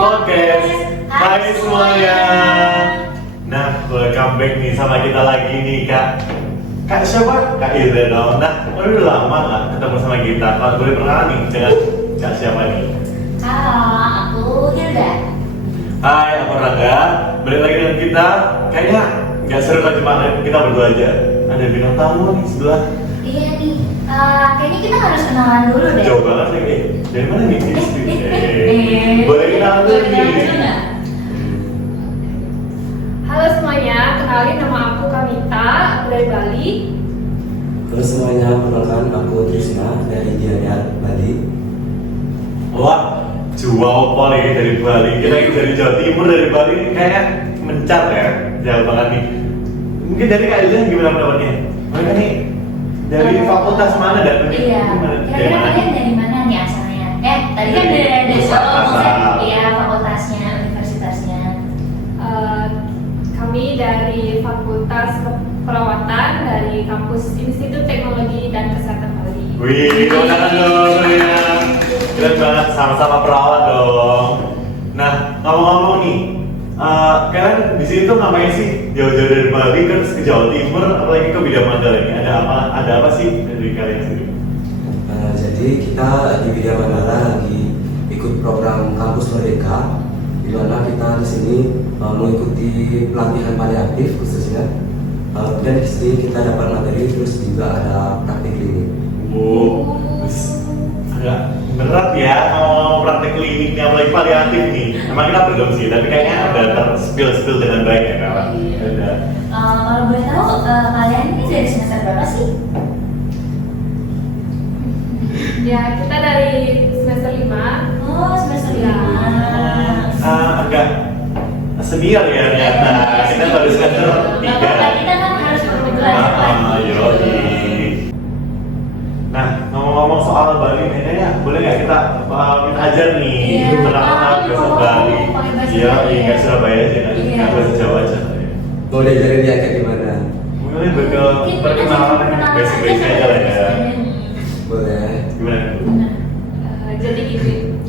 Podcast. Hai semuanya. Nah, welcome back nih sama kita lagi nih Kak siapa? Kak Hilda dong. Nah, udah lama nggak ketemu sama kita. Kalau boleh perkenalan nih dengan Kak siapa nih? Halo, aku Hilda. Hai, aku Rangga. Balik lagi dengan kita. Kayaknya nggak seru kan cuma kita berdua aja. Ada bintang tamu nih sebelah. Iya nih, kayaknya kita harus kenalan dulu deh. Jauh banget lagi. Dari mana nih? Boleh kenalan dulu nih. Halo semuanya, kenalin nama aku Kamita, aku dari Bali. Halo semuanya, perkenalkan aku Trisna dari Gianyar, Bali. Wah, Jawa nih dari Bali. Kita dari Jawa Timur dari Bali kayak mencar ya, jauh banget nih. Mungkin dari Kak Ilda gimana pendapatnya? Mereka nih dari fakultas mana dan Iya, kira-kira kalian dari mana nih asalnya? Tadi kan dari Solo, iya fakultasnya, universitasnya. Kami dari Fakultas Keperawatan dari kampus Institut Teknologi dan Kesehatan Bali. Wih, tangan dong ya. Keren banget, sama-sama perawat dong. Nah, ngomong-ngomong nih, kalian di sini tuh ngapain sih? Jauh-jauh dari Bali terus ke Jawa Timur, apalagi ke Widya Mandala ini. Ada apa sih dari kalian sendiri? Jadi kita di Widya Mandala lagi ikut program Kampus Merdeka, di mana kita di sini mengikuti pelatihan paliatif khususnya. Dan di sini kita dapat materi, terus juga ada praktik klinik. Agak berat ya mau praktek kliniknya, apalagi paliatif nih. Emang kita belum sih, tapi kayaknya ada terspill dengan baik ya kawan. Ada. Kalau boleh tahu, kalian ini dari semester berapa sih? Ya, kita dari semester 5. Oh, semester Iya. 5. Agak senior ya ternyata. Kita baru semester 3. Kita kan harus berbelajar lagi. Nah, ngomong-ngomong soal Bali nih, kayaknya boleh nggak kita ajar nih Iya. terkenal bahasa Bali? Pakai bahasa Iya, Bali ya. nggak Surabaya aja, nggak bahasa Jawa aja. Mau diajarin dia kayak gimana? Mungkin bakal perkenalan basic-basic aja lah ya. Boleh. Gimana? Jadi gini,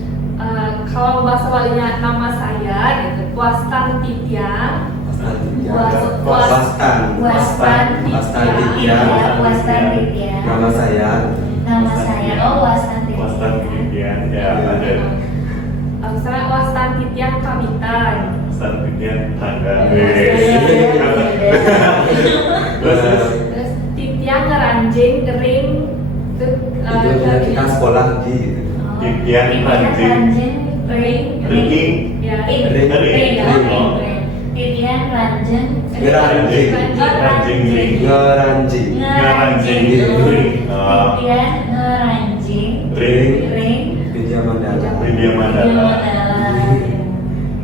kalau bahasa Balinya nama saya gitu, Puastan Titian. Wastan Ditya. Nama saya. Wastan Titian. Wastan Titian, ya ada. Misalnya Wastan Titian Kamita. Wastan Titian Tangga. Terus Terus Titian Ngeranjing Gering. itu kita sekolah di gitu. Titian Ranjing. Ring. Ringing. Ya, Ring. Titian Ranjeng. Ngeranjing. Ranjing. Ngeranjing. Ngeranjing. Ring. Titian Ngeranjing. Ring. Widya Mandala. Widya Mandala.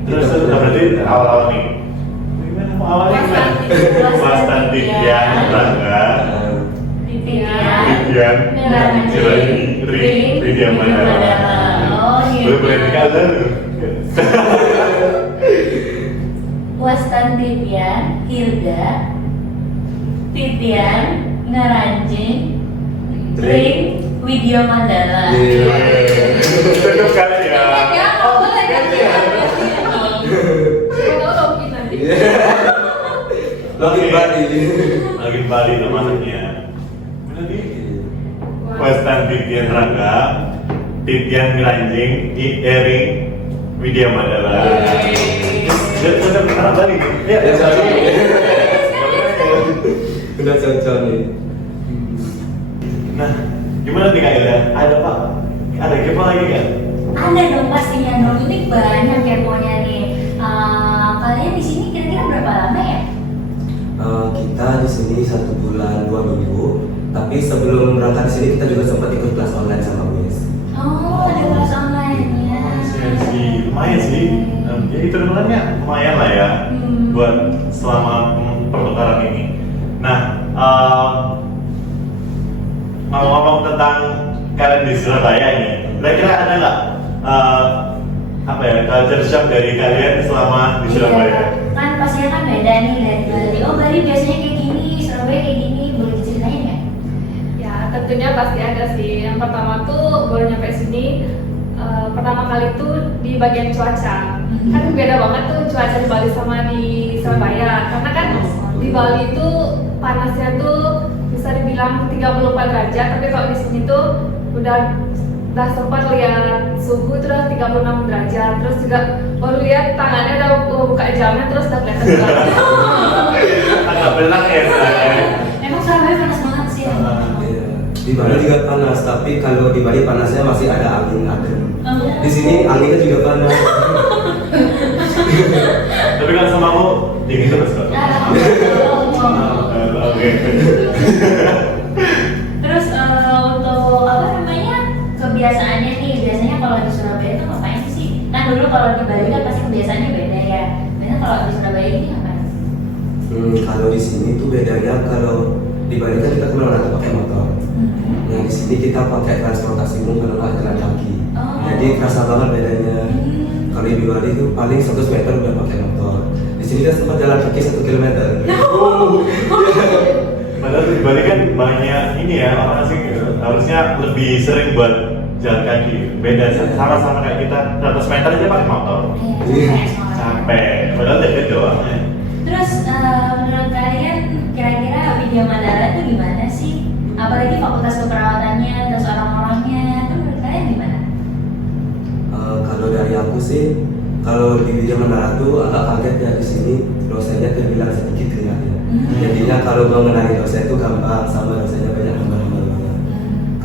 Terus berarti awal-awal nih. Gimana mau awalnya gimana? Wastan Titian Tangga. Titian Ring. Widya Mandala. Oh iya. Boleh dikata lu. Wastan Titian Hilda. Titian Ngeranjing Ring Widya Mandala. Tetap kali ya. Login nanti. Lagi Bali. Lagi Bali namanya. Lagi Wastan Titian Rangga, Titian Ngeranjing, Ring Widya Mandala. Sudah pernah Bali nih? Ya, Udah cocok nih. Nah, gimana nih Kak Ilda? Ada apa? Ada kepo lagi kan? Ada dong pastinya dong. Ini banyak keponya nih. Kalian di sini kira-kira berapa lama ya? Kita di sini 1 bulan 2 minggu. Tapi sebelum berangkat di sini kita juga sempat ikut kelas online sama Miss. Oh, ada kelas online ya. Lumayan sih. Ya itu sebenarnya lumayan lah ya buat selama pertukaran ini. Nah, ngomong-ngomong tentang kalian di Surabaya ini, kira-kira ada nggak culture shock dari kalian selama di Surabaya? Iya, kan pastinya kan beda nih dari Bali. Oh, Bali biasanya kayak gini, Surabaya kayak gini. Boleh diceritain nggak? Ya, tentunya pasti ada sih. Yang pertama tuh baru nyampe sini, pertama kali tuh di bagian cuaca. Kan beda banget tuh cuaca di Bali sama di Surabaya. Karena kan di Bali itu panasnya tuh bisa dibilang 34 derajat, tapi kalau di sini tuh udah sempat lihat suhu tuh udah 36 derajat. Terus juga baru lihat tangannya udah buka jamnya terus udah kelihatan gelap. Agak belang ya sebenarnya. Emang Surabaya panas banget sih. Iya. Di Bali juga panas, tapi kalau di Bali panasnya masih ada angin adem. Di sini anginnya juga panas. Tapi kan sama aku dingin terus kok. Oke. Terus untuk apa namanya kebiasaannya nih, biasanya kalau di Surabaya itu ngapain sih? Kan dulu kalau di Bali kan pasti kebiasaannya beda ya. Biasanya kalau di Surabaya ini ngapain? Kalau di sini tuh bedanya, kalau di Bali kan kita kemana-mana pakai motor. Yang di sini kita pakai transportasi umum, kalau nggak jalan kaki. Oh. Jadi kerasa banget bedanya. Kalau di Bali itu paling 100 meter udah pakai motor. Di sini kan sempat jalan kaki 1 kilometer. Padahal di Bali kan banyak ini ya orang asing gitu. Harusnya lebih sering buat jalan kaki. Beda sama kayak kita 100 meter aja pakai motor. Iya, capek soalnya. Capek. Padahal deket doang ya. Terus menurut kalian kira-kira Widya Mandala itu gimana sih? Apalagi fakultas keperawatannya, terus orang-orangnya, itu menurut kalian gimana? Kalau dari aku sih, kalau di Widya Mandala tuh agak kaget ya di sini dosennya terbilang sedikit ringan ya. Jadinya kalau mengenali dosen itu gampang, sama dosennya banyak hamba-hamba.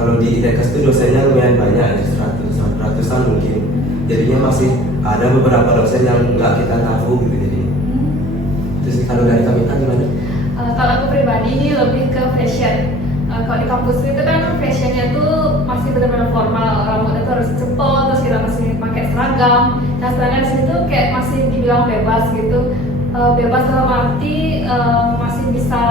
Kalau di ITEKS tuh dosennya lumayan banyak, ada ratusan mungkin. Jadinya masih ada beberapa dosen yang nggak kita tahu gitu jadi. Terus kalau dari Kamita gimana? Kalau aku pribadi ini lebih ke fashion. Kalau di kampus itu kan fashionnya tuh masih benar-benar formal, rambutnya tuh harus cepol, terus kita masih pakai seragam. Nah sedangkan di sini tuh kayak masih dibilang bebas gitu. Bebas dalam arti masih bisa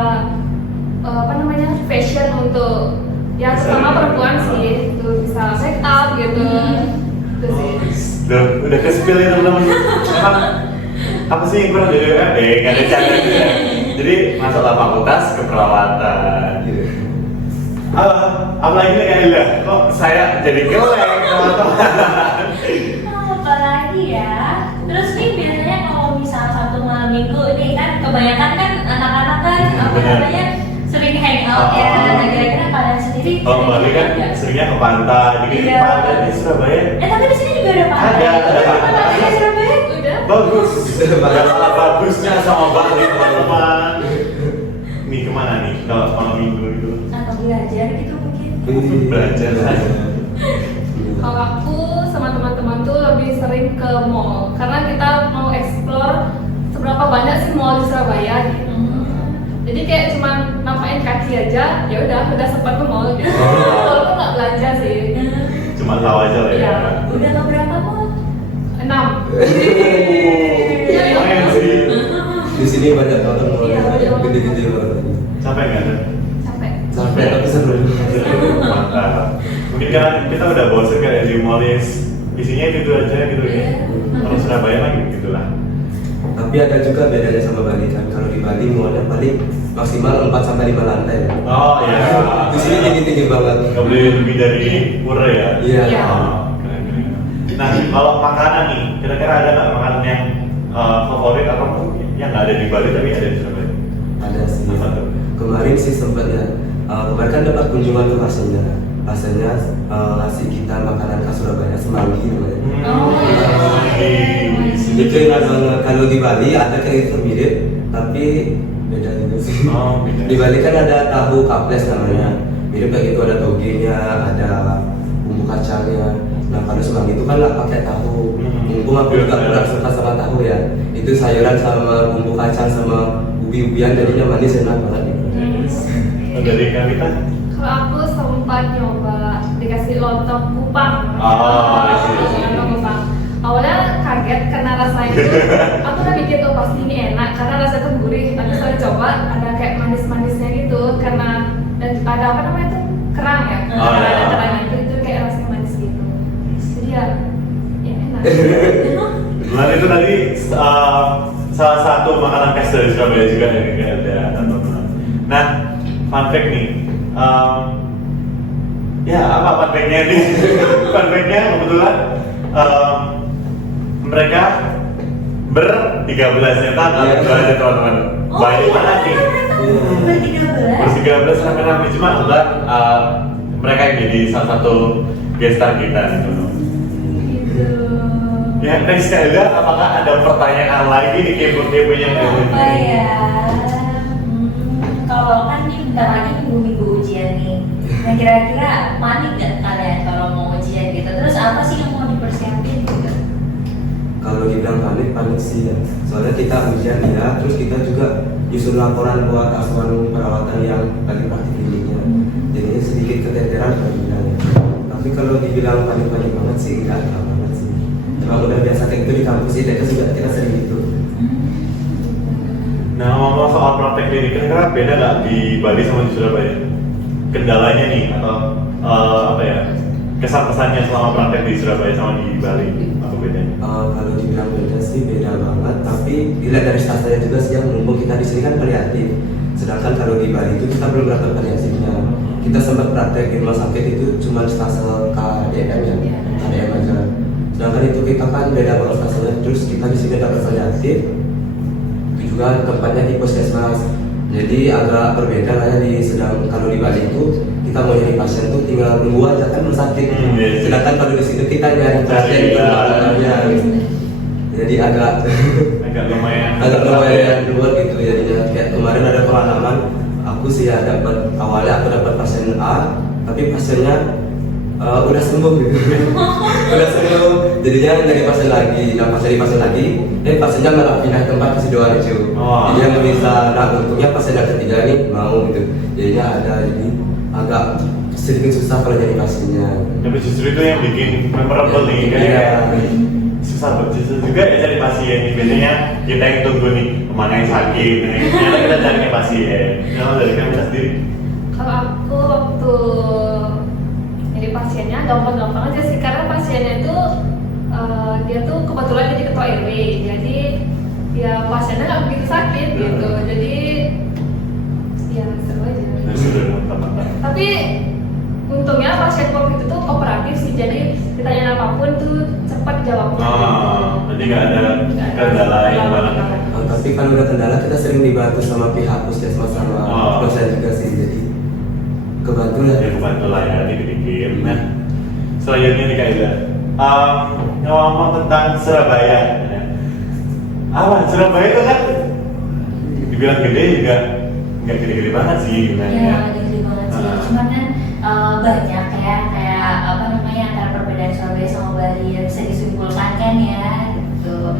apa namanya fashion untuk ya terutama perempuan sih, itu bisa make up gitu. Itu sih. Udah ke-spill ya teman-teman. Emang apa sih yang kurang dari UMD? Gak ada cara gitu ya. Jadi masalah fakultas keperawatan. Apalagi nih kayak Lila, kok saya jadi geleng teman-teman. Apalagi ya. Terus nih biasanya kalau misal Sabtu malam minggu ini kan kebanyakan kan anak-anak kan apa Bener. namanya sering hangout ya. Nah kira-kira kalian sendiri Oh, Bali kan nggak? seringnya ke pantai, jadi Iya. pantai di Surabaya. Tapi di sini juga ada pantai. Ada pantai. Pantai di Surabaya. Udah. Bagus. Gak kalah bagusnya sama Bali teman-teman. Nih kemana nih kalau malam minggu itu? Atau belajar gitu mungkin. Belajar aja. Kalau aku sama teman-teman tuh lebih sering ke mall karena kita mau explore seberapa banyak sih mall di Surabaya gitu. Jadi kayak cuman nampain kaki aja, ya udah sempat ke mall gitu. Walaupun nggak belanja sih. Cuma tahu aja lah ya. Iya. Udah ke berapa mall? 6. Lumayan sih. Di sini banyak banget Iya, banyak banget. gede-gede banget. Capek nggak tuh? Capek. Sampai tapi seru. Mantap. Mungkin karena kita udah bosan kayak di mall isinya itu aja gitu ya. Kalau Surabaya mah gitu lah. Tapi ada juga bedanya sama Bali kan. Kalau di Bali mallnya paling maksimal 4 sampai 5 lantai. Oh iya. Di sini tinggi-tinggi banget. Nggak boleh lebih dari pura ya. Iya. Iya. Oh, keren-keren. Nah kalau makanan nih, kira-kira ada nggak makanan yang favorit atau yang nggak ada di Bali tapi ada di Surabaya? Ada sih. Apa tuh? Kemarin sih sempat ya. Kemarin kan dapat kunjungan ke Masnya. Rasanya ngasih kita makanan khas Surabaya, semanggi namanya. Itu enak banget. Kalau di Bali ada kayak itu mirip, tapi beda juga sih. Oh, beda. Di Bali kan ada tahu kaples namanya. Mirip kayak gitu, ada togenya, ada bumbu kacangnya. Nah kalau semanggi itu kan nggak pakai tahu. Mumpung aku juga kurang suka sama tahu ya. Itu sayuran sama bumbu kacang sama ubi-ubian jadinya manis enak banget gitu. Dari Kamita? Kalau aku sempat nyoba dikasih lontong kupang. Oh, I see. Lontong kupang. Awalnya kaget karena rasanya itu, aku udah mikir tuh pasti ini enak karena rasanya tuh gurih. Tapi setelah coba ada kayak manis-manisnya gitu karena dan ada apa namanya tuh kerang ya. Oh, Karena ya. ada kerangnya itu kayak rasanya manis gitu. Jadi ya enak. Kebetulan itu tadi salah satu makanan khas dari Surabaya juga ya, kayak ada teman-teman. Nah, fun fact nih, ya apa fun fact-nya nih? Fun fact-nya kebetulan mereka ber-13 ya tanggal Iya. aja teman-teman. Banyak banget nih. Ber-13. Ber-13 rame-rame cuma enggak mereka yang jadi salah satu gestar kita gitu. Gitu. Ya, next Kayla, apakah ada pertanyaan lagi nih kepo-kepo yang Apa ya? Kalau kan ini bentar lagi minggu-minggu ujian nih. Nah kira-kira panik nggak kalian kalau mau ujian gitu? Terus apa sih yang mau dipersiapin gitu? Kalau dibilang panik sih ya. Soalnya kita ujian ya, terus kita juga nyusun laporan buat asuhan perawatan yang lagi praktik kliniknya. Jadi sedikit keteteran kalau dibilang. Tapi kalau dibilang panik banget sih enggak banget sih. Emang udah biasa kayak gitu di kampus sih, kita juga kita sering gitu. Nah, ngomong soal praktek klinik, kira-kira beda nggak di Bali sama di Surabaya? Kendalanya nih, atau apa ya, kesan-kesannya selama praktek di Surabaya sama di Bali, apa bedanya? Kalau dibilang beda sih beda banget, tapi dilihat dari statusnya juga sih yang mumpung kita di sini kan paliatif. Sedangkan kalau di Bali itu kita belum dapat paliatifnya. Kita sempat praktek di rumah sakit itu cuma stase KDM ya, KDM aja. Sedangkan itu kita kan beda banget statusnya, terus kita di sini dapat paliatif. Itu juga tempatnya di puskesmas. Jadi agak berbeda lah ya kalau di Bali itu kita mau nyari pasien tuh tinggal nunggu aja kan rumah sakit. Yes. Sedangkan kalau di situ kita nyari pasien di rumahnya. Jadi agak lumayan luar gitu jadinya. Kayak kemarin ada pengalaman aku sih ya awalnya aku dapat pasien A tapi pasiennya udah sembuh gitu. Udah sembuh jadinya dari pasien lagi. Nah pas dari pasien lagi pasiennya malah pindah tempat ke Sidoarjo. Jadi yang bisa, nah untungnya pasien yang ketiga ini mau gitu. Jadinya ada jadi agak sedikit susah kalau jadi pasiennya. Tapi justru itu yang bikin memorable nih, kayak susah juga ya cari pasien nih. Biasanya kita yang tunggu nih kemana yang sakit, ternyata kita cari pasien. Kalau dari kamu sendiri? Kalau aku waktu jadi pasiennya gampang-gampang aja sih, karena pasiennya itu dia tuh kebetulan jadi ketua RW, jadi ya pasiennya nggak begitu sakit gitu, jadi ya seru aja. Sudah mantap. Tapi untungnya pasien COVID itu tuh kooperatif sih, jadi ditanya apapun tuh cepat jawabnya. Jadi nggak ada kendala yang mana? Tapi kalau udah kendala kita sering dibantu sama pihak puskesmas sama dosen juga sih, jadi kebantu lah. Ya kebantu lah ya, dikit-dikit. Nah, selanjutnya nih Kak Ida, ngomong tentang Surabaya. Surabaya itu kan dibilang gede juga nggak gede-gede banget sih gimana? Ya, gede banget sih. Cuman kan banyak kayak apa namanya antara perbedaan Surabaya sama Bali yang bisa disimpulkan kan ya gitu.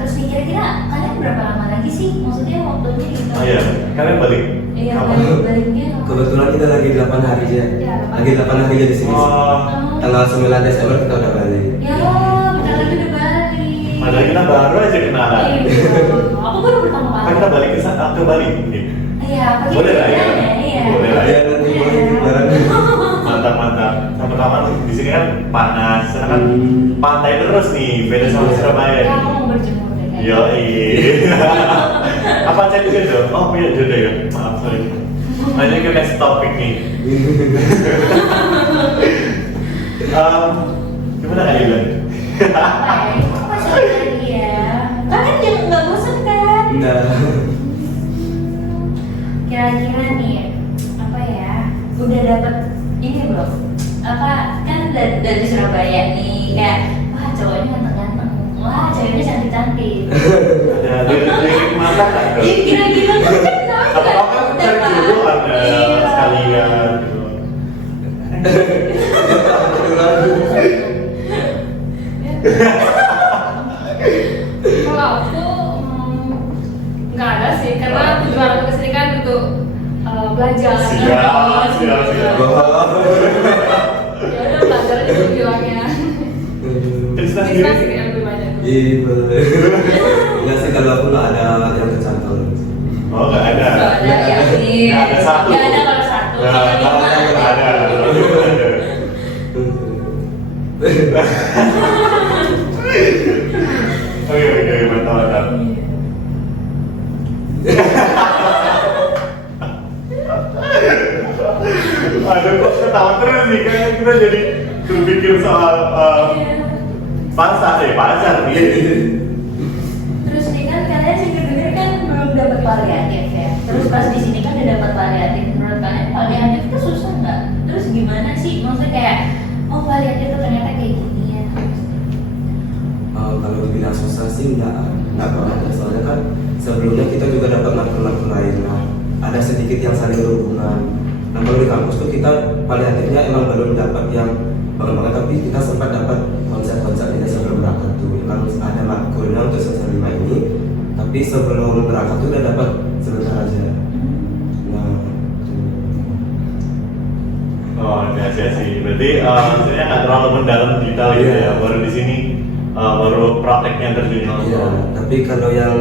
Terus nih kira-kira kalian berapa lama lagi sih? Maksudnya waktunya gitu? Oh iya, kalian balik? Iya, Kapan? baliknya. Kebetulan kita lagi 8 hari ya. Ya, Lagi 8 hari di sini. Tanggal 9 Desember kita udah balik. Ya, bentar lagi udah balik. Padahal kita baru aja kenalan. Iya, aku baru pertama Kan kali. kita balik ke Bali nih. Iya, pagi Boleh lah ya? Iya. Boleh lah ya. Nanti boleh bareng. Mantap. Sama-sama di sini kan panas, sana kan pantai terus nih, beda sama Surabaya. Ya, aku mau berjemur deh kayaknya. Yo, apa cek itu? Oh, punya jodoh ya? Maaf, sorry. Lanjut ke next topic nih. Gimana Kak Yulan? Apa ya? Apa sih lagi ya? Kalian jangan nggak bosan kan? Nah, Kira-kira nih, apa ya? Udah dapet ini belum? Apa kan dari Surabaya nih kayak wah cowoknya ganteng-ganteng, wah ceweknya cantik-cantik. Ada lirik mata kan? Iya kira-kira tuh kan Apa kan cari jodoh ada sekalian gitu. Kalau aku nggak ada sih, karena tujuan aku kesini kan untuk belajar. Siap. Ya udah belajar aja tujuannya. Krisna Bisa sendiri? sih yang lebih banyak. iya boleh. Enggak sih kalau aku nggak ada yang kecantol. Oh, nggak ada. Nggak ada ya ini. Nggak ada satu. Nggak ada kalau satu. Nggak Kalau ada. lima Nggak ada. Oke, mantap. Aduh, kok ketawa terus nih, kan kita jadi berpikir soal pacar nih. pas di sini kan udah dapat paliatif. Menurut kalian paliatif itu susah nggak? Terus gimana sih? Maksudnya kayak, oh paliatif itu ternyata kayak gini ya. Kalau dibilang susah sih nggak banget, soalnya kan sebelumnya kita juga dapat matkul-matkul lain lah, ada sedikit yang saling berhubungan. Nah kalau di kampus tuh kita paliatifnya emang belum dapat yang banget, tapi kita sempat dapat konsep-konsep ini sebelum berangkat tuh. Emang ada matkulnya untuk semester 5 ini, tapi sebelum berangkat tuh udah dapat sebentar aja. Nah, Oh, biasa sih. Berarti maksudnya nggak terlalu mendalam detail gitu ya. Baru di sini baru prakteknya terjun langsung. iya. Tapi kalau yang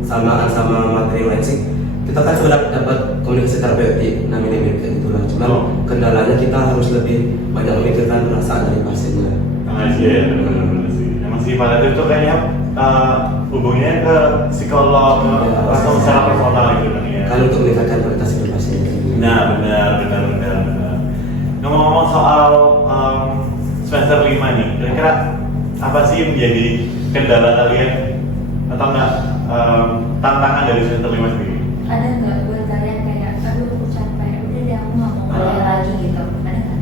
samaan sama materi lain sih, kita kan sudah dapat komunikasi terapeutik, namanya kayak gitulah. Cuman Oh. kendalanya kita harus lebih banyak memikirkan perasaan dari pasiennya. Ah iya, benar-benar sih. Emang sih paliatif itu kayaknya hubungannya ke psikolog atau secara personal gitu kan ya. Kan untuk meningkatkan kualitas hidup pasien. Nah, benar. Ngomong-ngomong soal semester 5 nih, kira-kira apa sih yang menjadi kendala kalian atau enggak tantangan dari semester 5 sendiri? Ada nggak buat kalian kayak, aduh aku capek, udah deh aku nggak mau kuliah lagi gitu? Ada nggak?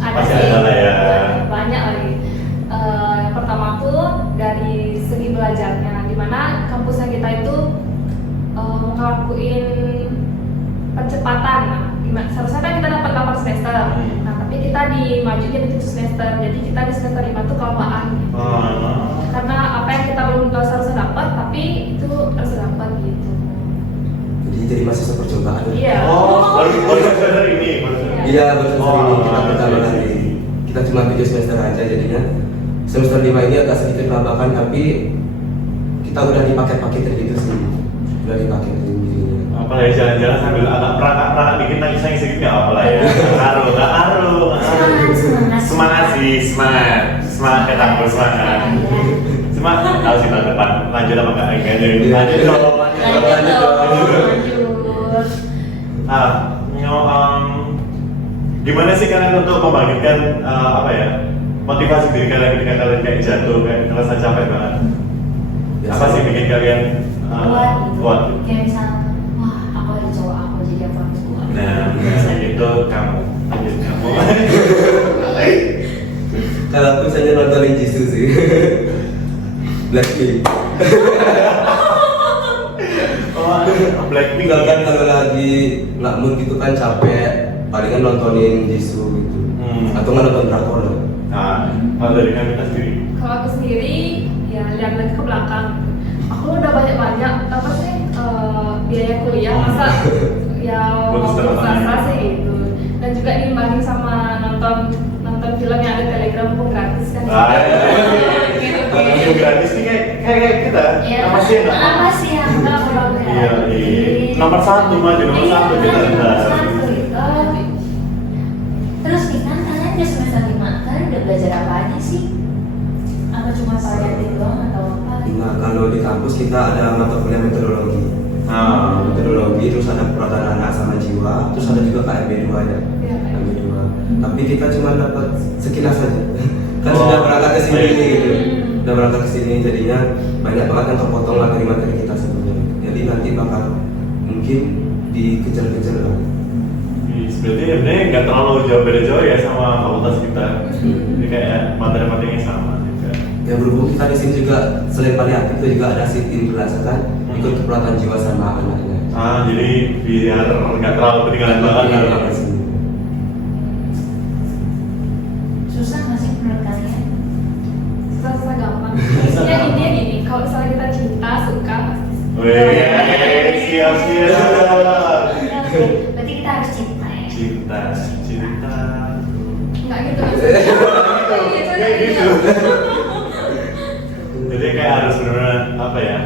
Ada Pasti sih, ada lah ya. banyak lagi. Yang pertama tuh dari segi belajarnya, dimana kampusnya kita itu ngelakuin percepatan. Nah, seharusnya kan kita dapat 8 semester, nah tapi kita dimajuin jadi 7 semester, jadi kita di semester 5 tuh kelamaan. Karena apa yang kita belum seharusnya dapat, tapi itu harus dapat gitu. Jadi mahasiswa percobaan. Iya. Oh, baru semester ini. Iya, betul sekali. Oh, Kita pertama iya, kali. iya. Kita cuma 7 semester aja jadinya. Semester 5 ini agak sedikit kelabakan, tapi kita udah dipaket-paketin gitu sih. Udah dipaketin gitu. Apa ya, jalan-jalan sambil agak perangkat dikit nangis sedikit nggak apa lah ya. Nggak ngaruh. Semangat sih, semangat ke kampus, semangat. Cuma tahu sih tahun depan lanjut apa enggak lanjut dong. Gimana sih kalian untuk membangkitkan apa ya, motivasi diri kalian ketika kalian kayak jatuh, kayak ngerasa capek banget? Apa sih bikin kalian kuat? Kayak misalnya, wah aku ada cowok aku jadi aku harus kuat. Nah, itu kamu, lanjut kamu. Kalau aku misalnya nontonin Jisoo sih. Blackpink. Blackpink Enggak kan kalau lagi nggak mood gitu kan capek, palingan nontonin Jisoo gitu. Atau nggak nonton drakor. Nah, kalau dari kita sendiri? Kalau aku sendiri, ya lihat lagi ke belakang. Aku udah banyak apa sih biaya kuliah, masa ya Bagus mau banget. swasta sih gitu. Dan juga diimbangi sama nonton film yang ada Telegram pun gratis kan. Itu gratis nih kayak kita. Apa sih yang nggak? Apa sih yang nggak mau Iya, nomor 1 maju, nomor 1 kita nomor 1 gitu. Terus nih kan kalian udah semester 5, kalian udah belajar apa aja sih? Apa cuma paliatif doang atau apa? Nah, kalau di kampus kita ada mata kuliah metodologi. Metodologi, terus ada perawatan anak sama jiwa, terus ada juga KMB 2 ya. Iya, KMB 2. Tapi kita cuma dapat sekilas saja. Kan Oh, sudah berangkat ke sini baik. gitu. Udah berangkat ke sini jadinya banyak banget yang terpotong materi-materi kita sebenarnya. Jadi nanti bakal mungkin dikejar-kejar lagi. Berarti sebenarnya nggak terlalu beda jauh ya sama fakultas kita. Jadi kayak materi-materinya sama juga. Ya berhubung kita di sini juga selain paliatif itu juga ada sit-in berdasarkan ikut keperawatan jiwa sama anaknya. Jadi biar nggak terlalu ketinggalan banget. Tinggal banget sih. Susah nggak sih menurut kalian? susah gampang. Intinya gini, kalau misalnya kita cinta, suka, Wih, siap. Berarti kita harus cinta ya. Cinta. nggak gitu. Kayak gitu. Jadi kayak harus benar-benar apa ya,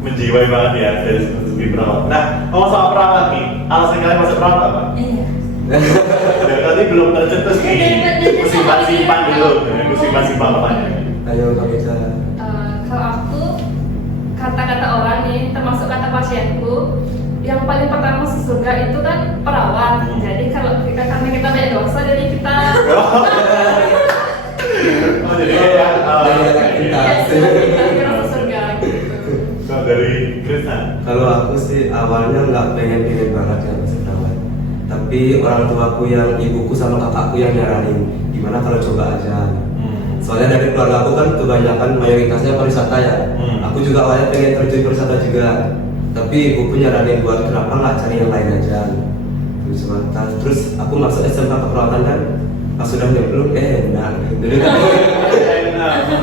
menjiwai banget ya dari segi perawat. Nah, ngomong soal perawat nih, alasan kalian masuk perawat apa? Iya. Dari tadi belum tercetus nih. Simpan dulu. Simpan pertanyaan. Ayo Kak Beca. Kalau aku, kata-kata orang nih, termasuk kata pasienku, yang paling pertama masuk surga itu kan perawat. Jadi kalau karena kita banyak dosa, jadi kita Oh, jadi kayak Dari anak kita. kita masuk surga gitu. dari dari Krisna? Kalau aku sih awalnya nggak pengen banget ya masuk perawat. Tapi orang tuaku yang ibuku sama kakakku yang nyaranin gimana kalau coba aja. Soalnya dari keluarga aku kan kebanyakan mayoritasnya pariwisata ya. Aku juga awalnya pengen terjun pariwisata juga. Tapi ibuku nyaranin buat kenapa nggak cari yang lain aja. Terus aku masuk SMK keperawatan kan pas sudah nyemplung enak. Jadi kan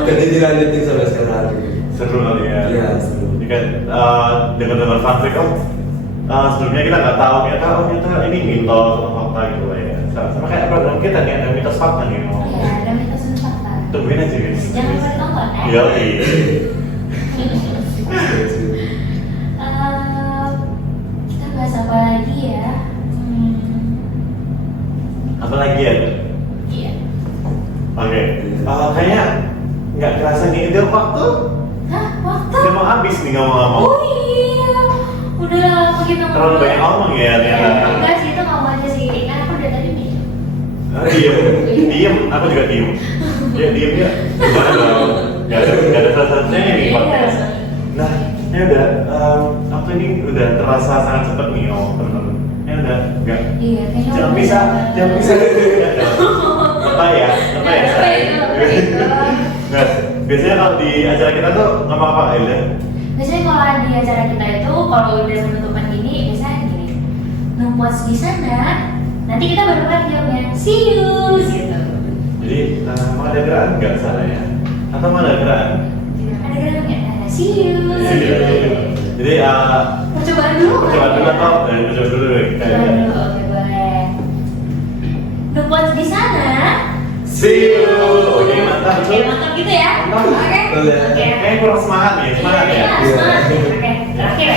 jadi dilanjutin sampai sekarang. Seru kali ya. Iya seru. Ini kan dengar-dengar fun fact sebelumnya kita nggak tahu ternyata ini mitos atau fakta gitu lah ya. Sama kayak program kita nih ada mitos fakta nih. Iya, ada mitos dan fakta. Tungguin aja guys. Jangan lupa ditonton ya. Iya. Kita bahas apa lagi ya? Apa lagi ya? Iya. Oke. Kayaknya nggak kerasa nih itu waktu. Hah? Waktu? Udah mau habis nih ngomong-ngomong. Oh iya. Udah lama kita Terlalu banyak ngomong ya ternyata. Enggak sih, itu ngomong aja sih. Kan aku udah tadi nih. Diem, aku juga diem. Ya diem ya. Gak ada salah-satunya nih podcast. Nah, ini udah waktu ini udah terasa sangat cepet nih teman-teman. Ini udah enggak. Iya, kayaknya Jangan udah bisa, lama. jangan bisa. Apa ya? Nah, biasanya kalau di acara kita tuh ngomong apa Aida? Biasanya kalau di acara kita itu kalau udah penutupan gini biasanya gini. Numpus di sana, nanti kita baru jawabnya see you gitu. Jadi mau ada gerakan nggak sana ya? Atau mau ada gerakan? Ada gerakan nggak? Ada see you. Jadi Percobaan dulu. percobaan dulu atau percobaan dulu kita. Percobaan dulu, oke boleh. Numpus di sana. See you. Oke mantap. Oke mantap gitu ya. Mantap. Oke. Boleh. Oke. Kayaknya kurang semangat ya, semangat ya. Iya, semangat. Oke. Terakhir